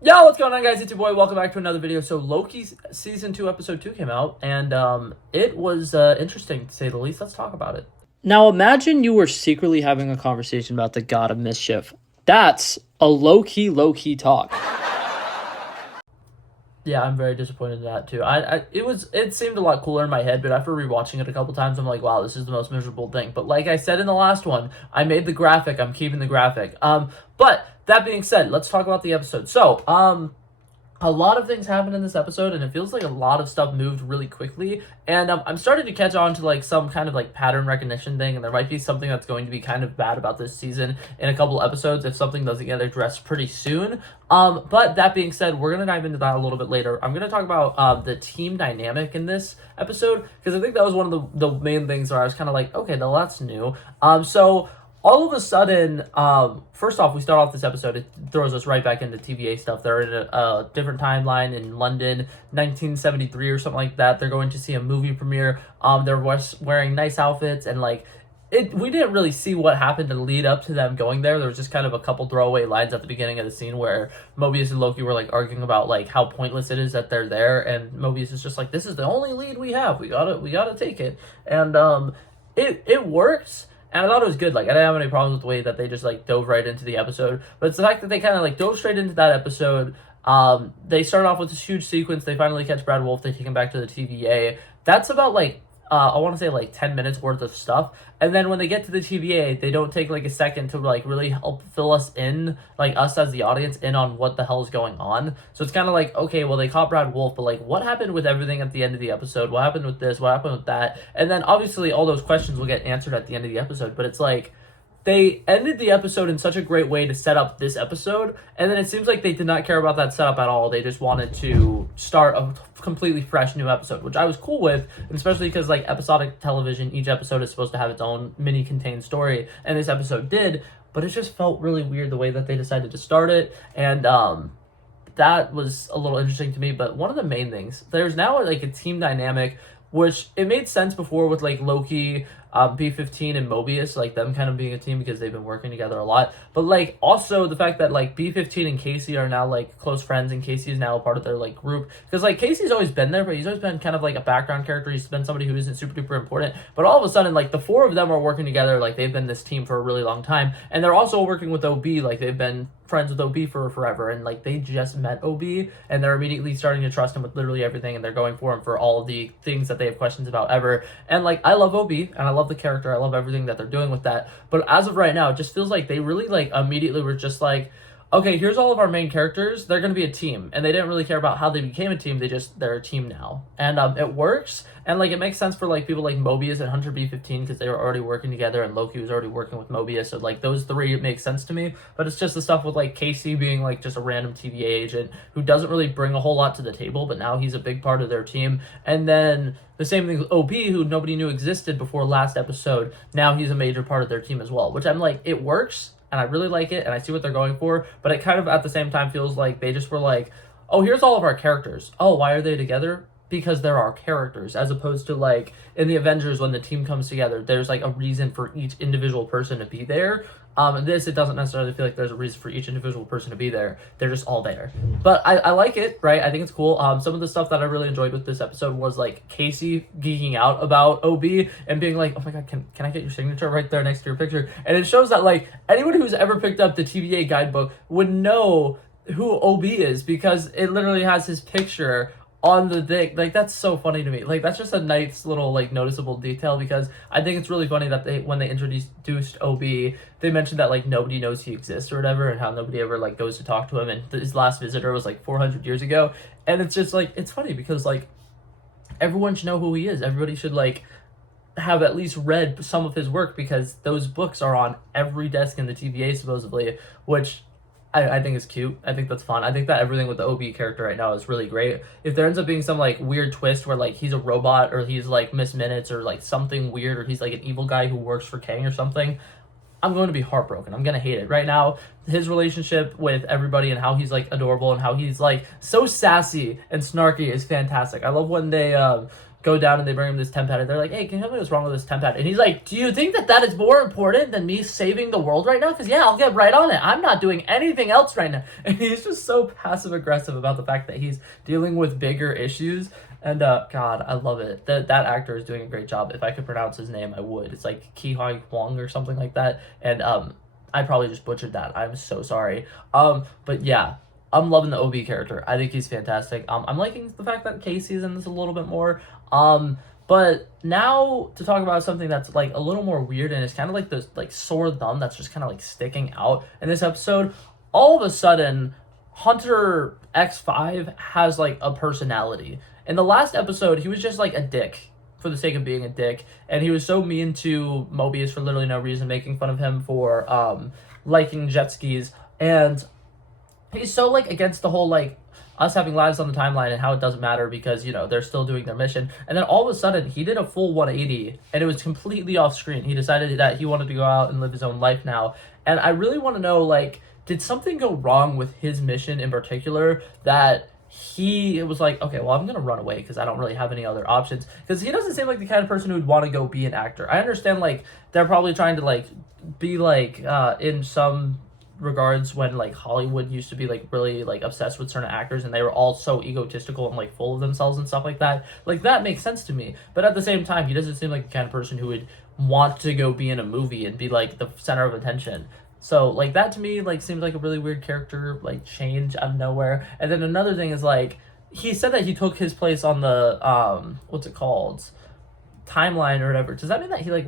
Yo, what's going on, guys? It's your boy. Welcome back to another video. So Loki's Season 2, Episode 2 came out, and it was interesting, to say the least. Let's talk about it. Now, imagine you were secretly having a conversation about the God of Mischief. That's a Lowkey Loki talk. Yeah, I'm very disappointed in that, too. It seemed a lot cooler in my head, but after rewatching it a couple times, I'm like, wow, this is the most miserable thing. But like I said in the last one, I made the graphic. I'm keeping the graphic. But that being said, let's talk about the episode. So, a lot of things happened in this episode, and it feels like a lot of stuff moved really quickly, and I'm starting to catch on to like some kind of like pattern recognition thing, and there might be something that's going to be kind of bad about this season in a couple episodes if something doesn't get addressed pretty soon. But that being said, we're gonna dive into that a little bit later. I'm gonna talk about the team dynamic in this episode, because I think that was one of the main things where I was kind of like, okay, well, that's new. So all of a sudden, first off, we start off this episode, it throws us right back into TVA stuff. They're in a different timeline in London, 1973 or something like that. They're going to see a movie premiere. They're wearing nice outfits, and like, we didn't really see what happened to lead up to them going there. There was just kind of a couple throwaway lines at the beginning of the scene where Mobius and Loki were like arguing about like how pointless it is that they're there, and Mobius is just like, this is the only lead we have. We gotta take it. And it works. And I thought it was good. Like, I didn't have any problems with the way that they just, like, dove right into the episode. But it's the fact that they kind of, like, dove straight into that episode. They start off with this huge sequence. They finally catch Brad Wolf. They take him back to the TVA. That's about, like, I want to say, like, 10 minutes worth of stuff. And then when they get to the TVA, they don't take, like, a second to, like, really help fill us in, like, us as the audience, in on what the hell's going on. So it's kind of like, okay, well, they caught Brad Wolf, but, like, what happened with everything at the end of the episode? What happened with this? What happened with that? And then, obviously, all those questions will get answered at the end of the episode. But it's like, they ended the episode in such a great way to set up this episode, and then it seems like they did not care about that setup at all. They just wanted to start a completely fresh new episode, which I was cool with, especially because like episodic television, each episode is supposed to have its own mini contained story, and this episode did, but it just felt really weird the way that they decided to start it, and that was a little interesting to me. But one of the main things, there's now like a team dynamic, which it made sense before with like Loki, B-15 and Mobius, like them kind of being a team because they've been working together a lot. But like also the fact that like B-15 and Casey are now like close friends, and Casey is now a part of their like group, because like Casey's always been there, but he's always been kind of like a background character. He's been somebody who isn't super duper important, but all of a sudden like the four of them are working together. Like they've been this team for a really long time, and they're also working with OB. Like they've been friends with OB for forever, and like they just met OB, and they're immediately starting to trust him with literally everything, and they're going for him for all of the things that they have questions about ever. And like, I love OB, and I love the character, I love everything that they're doing with that, but as of right now, it just feels like they really like immediately were just like, okay, here's all of our main characters, they're going to be a team, and they didn't really care about how they became a team. They're a team now, and it works, and like it makes sense for like people like Mobius and Hunter B-15 because they were already working together, and Loki was already working with Mobius, so like those three make sense to me. But it's just the stuff with like Casey being like just a random TVA agent who doesn't really bring a whole lot to the table, but now he's a big part of their team. And then the same thing with OB, who nobody knew existed before last episode. Now he's a major part of their team as well, which I'm like, it works, and I really like it, and I see what they're going for, but it kind of at the same time feels like they just were like, oh, here's all of our characters. Oh, why are they together? Because there are characters, as opposed to like in the Avengers when the team comes together, there's like a reason for each individual person to be there. In this, it doesn't necessarily feel like there's a reason for each individual person to be there. They're just all there. But I like it, right? I think it's cool. Some of the stuff that I really enjoyed with this episode was like Casey geeking out about OB and being like, oh my god, can I get your signature right there next to your picture? And it shows that like anyone who's ever picked up the TVA guidebook would know who OB is, because it literally has his picture on the thing. Like, that's so funny to me. Like, that's just a nice little like noticeable detail, because I think it's really funny that when they introduced OB, they mentioned that like nobody knows he exists or whatever, and how nobody ever like goes to talk to him, and his last visitor was like 400 years ago. And it's just like, it's funny because like everyone should know who he is. Everybody should like have at least read some of his work, because those books are on every desk in the TVA supposedly, which I think is cute. I think that's fun. I think that everything with the OB character right now is really great. If there ends up being some like weird twist where like he's a robot, or he's like Miss Minutes, or like something weird, or he's like an evil guy who works for Kang or something, I'm going to be heartbroken. I'm going to hate it. Right now, his relationship with everybody and how he's like adorable and how he's like so sassy and snarky is fantastic. I love when they go down and they bring him this temp pad and they're like, hey, can you tell me what's wrong with this temp pad? And he's like, do you think that is more important than me saving the world right now? Because yeah, I'll get right on it. I'm not doing anything else right now. And he's just so passive aggressive about the fact that he's dealing with bigger issues. And God, I love it. That actor is doing a great job. If I could pronounce his name, I would. It's like Ki Hoi Wong or something like that. And I probably just butchered that. I'm so sorry. But yeah, I'm loving the OB character. I think he's fantastic. I'm liking the fact that Casey's in this a little bit more. But now to talk about something that's like a little more weird, and it's kind of like this like sore thumb that's just kind of like sticking out in this episode. All of a sudden, Hunter X-5 has like a personality. In the last episode, he was just like a dick for the sake of being a dick, and he was so mean to Mobius for literally no reason, making fun of him for liking jet skis, and he's so like against the whole like us having lives on the timeline and how it doesn't matter because, you know, they're still doing their mission. And then all of a sudden, he did a full 180, and it was completely off screen. He decided that he wanted to go out and live his own life now, and I really want to know, like, did something go wrong with his mission in particular that he was like, okay, well, I'm going to run away because I don't really have any other options? Because he doesn't seem like the kind of person who would want to go be an actor. I understand, like, they're probably trying to, like, be, like, in some regards when, like, Hollywood used to be, like, really, like, obsessed with certain actors and they were all so egotistical and, like, full of themselves and stuff like that. Like, that makes sense to me. But at the same time, he doesn't seem like the kind of person who would want to go be in a movie and be, like, the center of attention. So, like, that to me, like, seems like a really weird character, like, change out of nowhere. And then another thing is, like, he said that he took his place on the, what's it called? Timeline or whatever. Does that mean that he, like,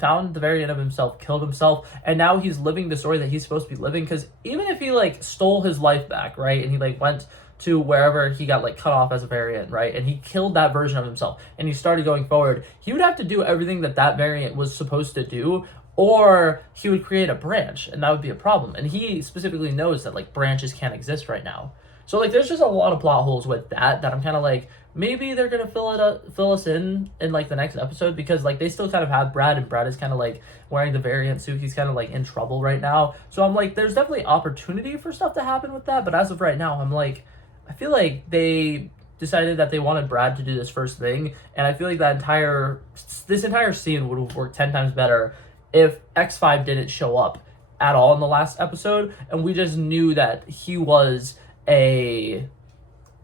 found the very end of himself, killed himself, and now he's living the story that he's supposed to be living? Because even if he, like, stole his life back, right, and he, like, went to wherever he got, like, cut off as a variant, right, and he killed that version of himself, and he started going forward, he would have to do everything that variant was supposed to do, or he would create a branch, and that would be a problem. And he specifically knows that, like, branches can't exist right now. So, like, there's just a lot of plot holes with that I'm kind of like, maybe they're going to fill us in, like, the next episode, because, like, they still kind of have Brad, and Brad is kind of, like, wearing the variant suit. He's kind of, like, in trouble right now. So I'm like, there's definitely opportunity for stuff to happen with that, but as of right now, I'm like, I feel like they decided that they wanted Brad to do this first thing, and I feel like this entire scene would have worked 10 times better if X-5 didn't show up at all in the last episode, and we just knew that he was a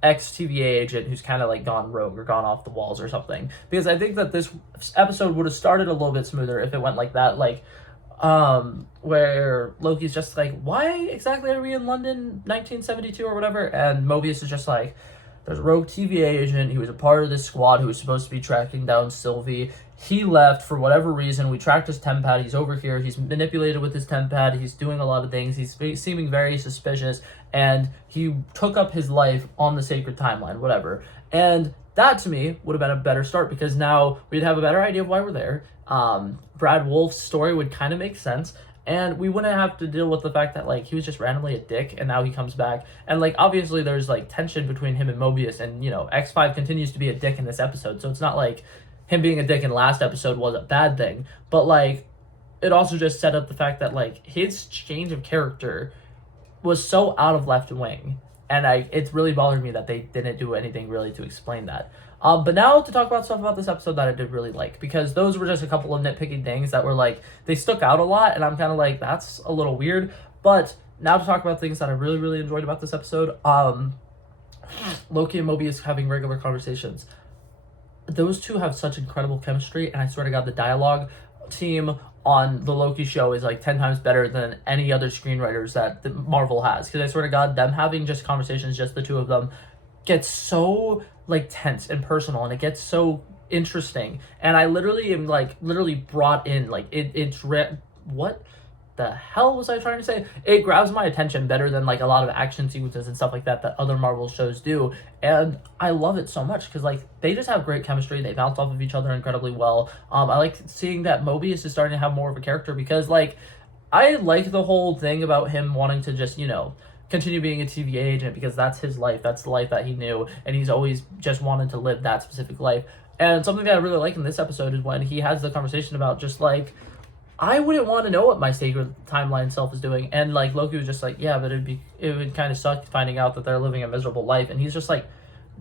ex-TVA agent who's kind of, like, gone rogue or gone off the walls or something. Because I think that this episode would have started a little bit smoother if it went like that, like, where Loki's just like, why exactly are we in London 1972 or whatever? And Mobius is just like, there's a rogue TVA agent. He was a part of this squad who was supposed to be tracking down Sylvie. He left for whatever reason. We tracked his temp pad. He's over here. He's manipulated with his temp pad. He's doing a lot of things. He's seeming very suspicious. And he took up his life on the sacred timeline, whatever. And that, to me, would have been a better start, because now we'd have a better idea of why we're there. Brad Wolf's story would kind of make sense. And we wouldn't have to deal with the fact that, like, he was just randomly a dick, and now he comes back. And, like, obviously there's, like, tension between him and Mobius, and, you know, X-5 continues to be a dick in this episode, so it's not like him being a dick in last episode was a bad thing. But, like, it also just set up the fact that, like, his change of character was so out of left wing, and it's really bothered me that they didn't do anything really to explain that. But now to talk about stuff about this episode that I did really like, because those were just a couple of nitpicky things that were, like, they stuck out a lot, and I'm kind of like, that's a little weird. But now to talk about things that I really, really enjoyed about this episode. Lowkey and Mobius having regular conversations. Those two have such incredible chemistry, and I swear to God, the dialogue team on the Lowkey show is, like, 10 times better than any other screenwriters that Marvel has. Because I swear to God, them having just conversations, just the two of them, gets so, like, tense and personal, and it gets so interesting. And I literally am, like, brought in, like, what the hell was I trying to say? It grabs my attention better than, like, a lot of action sequences and stuff like that other Marvel shows do. And I love it so much because, like, they just have great chemistry. They bounce off of each other incredibly well. I like seeing that Mobius is starting to have more of a character, because, like, I like the whole thing about him wanting to just, you know, continue being a TVA agent, because that's his life. That's the life that he knew, and he's always just wanted to live that specific life. And something that I really like in this episode is when he has the conversation about just, like, I wouldn't want to know what my sacred timeline self is doing. And, like, Loki was just like, yeah, but it would kind of suck finding out that they're living a miserable life. And he's just like,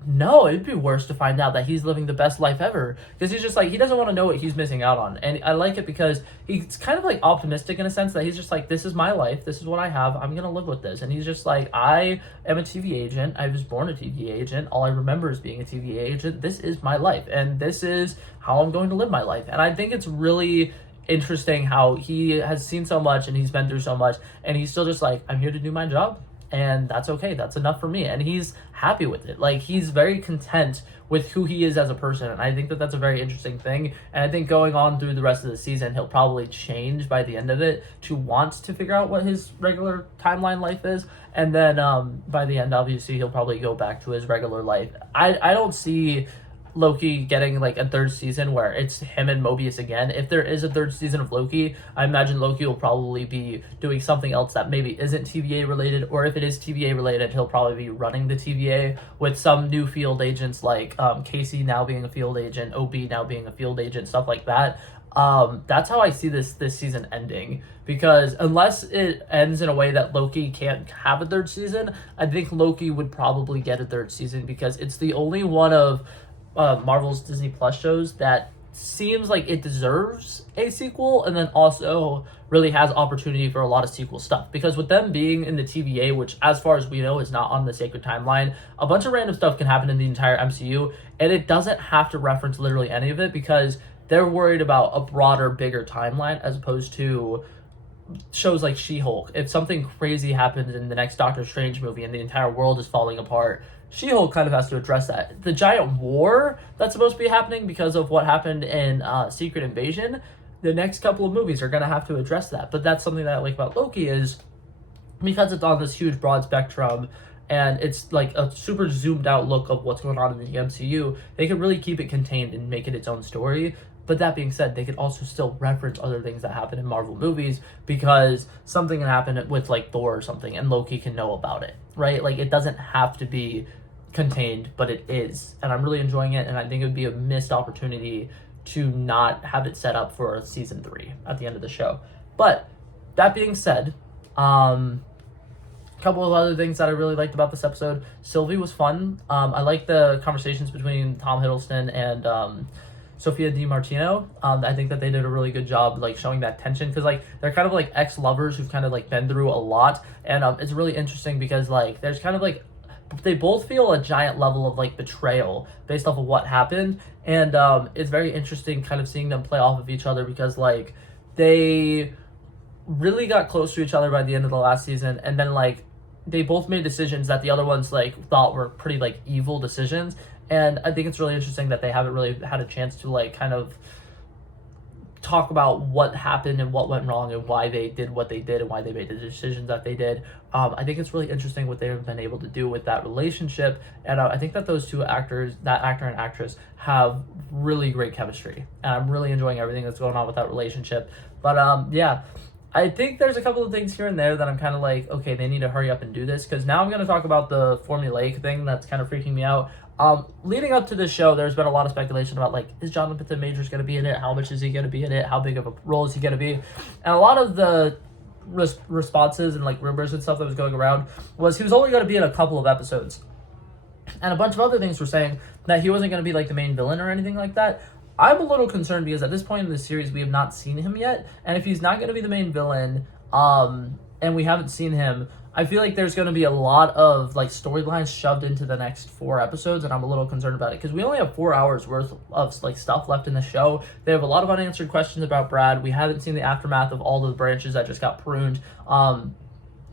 No, it'd be worse to find out that he's living the best life ever, because he's just like, he doesn't want to know what he's missing out on. And I like it because he's kind of like optimistic in a sense that he's just like, this is my life, this is what I have, I'm gonna live with this. And he's just like, I am a TV agent, I was born a TV agent, all I remember is being a TV agent, this is my life, and this is how I'm going to live my life. And I think it's really interesting how he has seen so much and he's been through so much, and he's still just like, I'm here to do my job, and that's okay, that's enough for me. And he's happy with it. Like, he's very content with who he is as a person, and I think that that's a very interesting thing. And I think going on through the rest of the season, he'll probably change by the end of it to want to figure out what his regular timeline life is, and then by the end, obviously, he'll probably go back to his regular life. I don't see Loki getting like a third season where it's him and Mobius again. If there is a third season of Loki, I imagine Loki will probably be doing something else that maybe isn't TVA related, or if it is TVA related, he'll probably be running the TVA with some new field agents, like Casey now being a field agent, OB now being a field agent, stuff like that. That's how I see this season ending, because unless it ends in a way that Loki can't have a third season, I think Loki would probably get a third season, because it's the only one of Marvel's Disney Plus shows that seems like it deserves a sequel, and then also really has opportunity for a lot of sequel stuff. Because with them being in the TVA, which as far as we know is not on the sacred timeline, a bunch of random stuff can happen in the entire MCU, and it doesn't have to reference literally any of it, because they're worried about a broader, bigger timeline, as opposed to shows like She-Hulk. If something crazy happens in the next Doctor Strange movie and the entire world is falling apart, She-Hulk kind of has to address that. The giant war that's supposed to be happening because of what happened in Secret Invasion, the next couple of movies are going to have to address that. But that's something that I like about Loki, is because it's on this huge broad spectrum and it's like a super zoomed out look of what's going on in the MCU, they could really keep it contained and make it its own story. But that being said, they could also still reference other things that happen in Marvel movies, because something can happen with like Thor or something and Loki can know about it, right? Like, it doesn't have to be contained, but it is. And I'm really enjoying it, and I think it would be a missed opportunity to not have it set up for season 3 at the end of the show. But that being said, a couple of other things that I really liked about this episode. Sylvie was fun. I like the conversations between Tom Hiddleston and Sophia DiMartino. I think that they did a really good job like showing that tension, because like they're kind of like ex-lovers who've kind of like been through a lot, and it's really interesting because like there's kind of like, they both feel a giant level of like betrayal based off of what happened, and it's very interesting kind of seeing them play off of each other, because like they really got close to each other by the end of the last season, and then like they both made decisions that the other ones like thought were pretty like evil decisions. And I think it's really interesting that they haven't really had a chance to like kind of talk about what happened and what went wrong and why they did what they did and why they made the decisions that they did. I think it's really interesting what they've been able to do with that relationship, and I think that those two actors, that actor and actress, have really great chemistry, and I'm really enjoying everything that's going on with that relationship. But yeah, I think there's a couple of things here and there that I'm kind of like, okay, they need to hurry up and do this, because now I'm going to talk about the formulaic thing that's kind of freaking me out. Leading up to this show, there's been a lot of speculation about like, is Jonathan Majors going to be in it? How much is he going to be in it? How big of a role is he going to be? And a lot of the responses and like rumors and stuff that was going around was he was only going to be in a couple of episodes. And a bunch of other things were saying that he wasn't going to be like the main villain or anything like that. I'm a little concerned because at this point in the series, we have not seen him yet. And if he's not going to be the main villain, and we haven't seen him, I feel like there's going to be a lot of like storylines shoved into the next 4 episodes, and I'm a little concerned about it because we only have 4 hours worth of like stuff left in the show. They have a lot of unanswered questions about Brad. We haven't seen the aftermath of all the branches that just got pruned.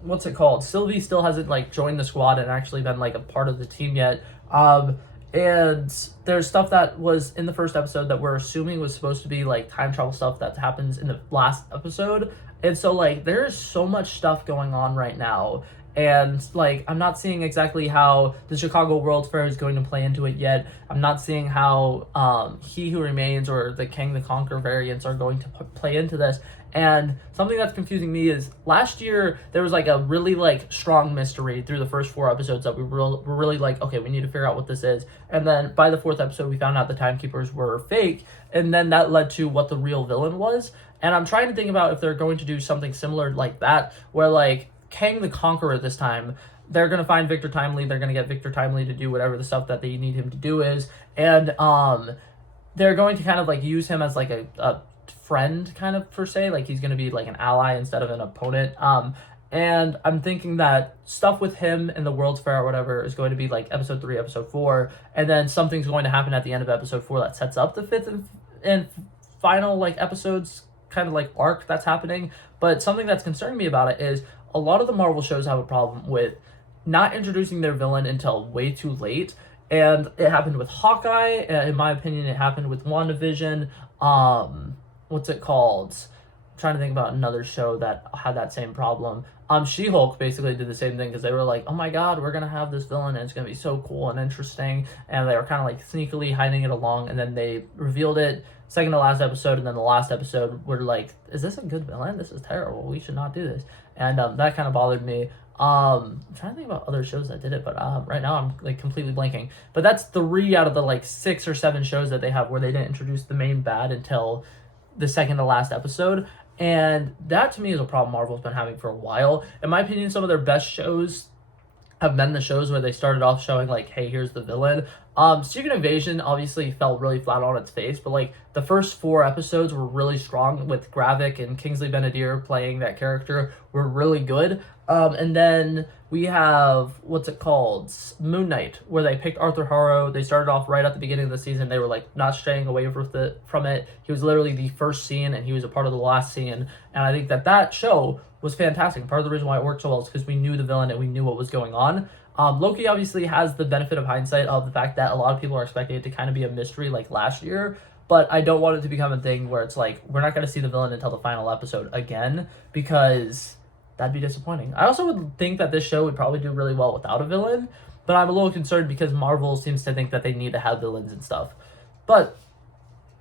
What's it called? Sylvie still hasn't like joined the squad and actually been like a part of the team yet. And there's stuff that was in the first episode that we're assuming was supposed to be like time travel stuff that happens in the last episode. And so like there's so much stuff going on right now. And like I'm not seeing exactly how the Chicago World's Fair is going to play into it yet. I'm not seeing how He Who Remains or the Kang the Conqueror variants are going to play into this. And something that's confusing me is last year there was like a really like strong mystery through the first 4 episodes that we were really like, okay, we need to figure out what this is. And then by the 4th episode, we found out the timekeepers were fake. And then that led to what the real villain was. And I'm trying to think about if they're going to do something similar like that, where like Kang the Conqueror this time, they're going to find Victor Timely. They're going to get Victor Timely to do whatever the stuff that they need him to do is. And they're going to kind of like use him as like a friend kind of per se. Like he's going to be like an ally instead of an opponent. And I'm thinking that stuff with him in the World's Fair or whatever is going to be like episode 3, episode 4. And then something's going to happen at the end of episode 4 that sets up the 5th and final like episodes kind of like arc that's happening. But something that's concerning me about it is a lot of the Marvel shows have a problem with not introducing their villain until way too late. And it happened with Hawkeye. In my opinion, it happened with WandaVision. What's it called? I'm trying to think about another show that had that same problem. She-Hulk basically did the same thing because they were like, oh my god, we're going to have this villain and it's going to be so cool and interesting. And they were kind of like sneakily hiding it along. And then they revealed it second to last episode. And then the last episode were like, is this a good villain? This is terrible. We should not do this. And that kind of bothered me. I'm trying to think about other shows that did it, but right now I'm like completely blanking. But that's 3 out of the like 6 or 7 shows that they have where they didn't introduce the main bad until the second to last episode. And that to me is a problem Marvel's been having for a while. In my opinion, some of their best shows have been the shows where they started off showing like, hey, here's the villain. Secret Invasion obviously fell really flat on its face, but like the first 4 episodes were really strong with Gravik and Kingsley Benadir playing that character were really good. And then we have, what's it called? Moon Knight, where they picked Arthur Harrow. They started off right at the beginning of the season. They were like not straying away from it. He was literally the first scene and he was a part of the last scene. And I think that show was fantastic. Part of the reason why it worked so well is because we knew the villain and we knew what was going on. Loki obviously has the benefit of hindsight of the fact that a lot of people are expecting it to kind of be a mystery like last year. But I don't want it to become a thing where it's like, we're not going to see the villain until the final episode again, because that'd be disappointing. I also would think that this show would probably do really well without a villain, but I'm a little concerned because Marvel seems to think that they need to have villains and stuff. But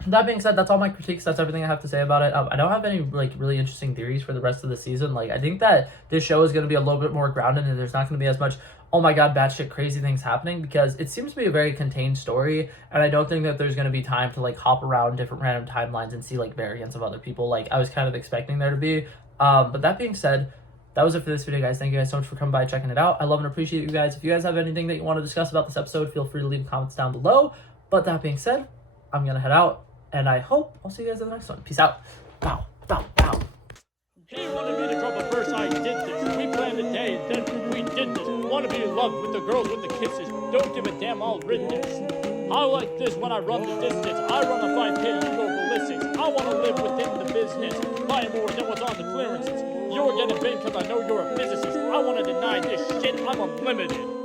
that being said, that's all my critiques. That's everything I have to say about it. I don't have any like really interesting theories for the rest of the season. Like I think that this show is going to be a little bit more grounded and there's not going to be as much, oh my god, batshit crazy things happening, because it seems to be a very contained story, and I don't think that there's going to be time to like hop around different random timelines and see like variants of other people like I was kind of expecting there to be. But that being said, that was it for this video, guys. Thank you guys so much for coming by and checking it out. I love and appreciate you guys. If you guys have anything that you want to discuss about this episode, feel free to leave comments down below. But that being said, I'm going to head out, and I hope I'll see you guys in the next one. Peace out. Bow, bow, bow. He wanted me to trouble first, I did this. We planned a day, then we did this. Wanna be in love with the girls with the kisses. Don't give a damn, I'll rid this. I like this when I run the distance. I run a 5K, you go ballistics. I wanna live within the business. Buy more than what's on the clearances. You're getting big cause I know you're a physicist. I wanna deny this shit, I'm unlimited.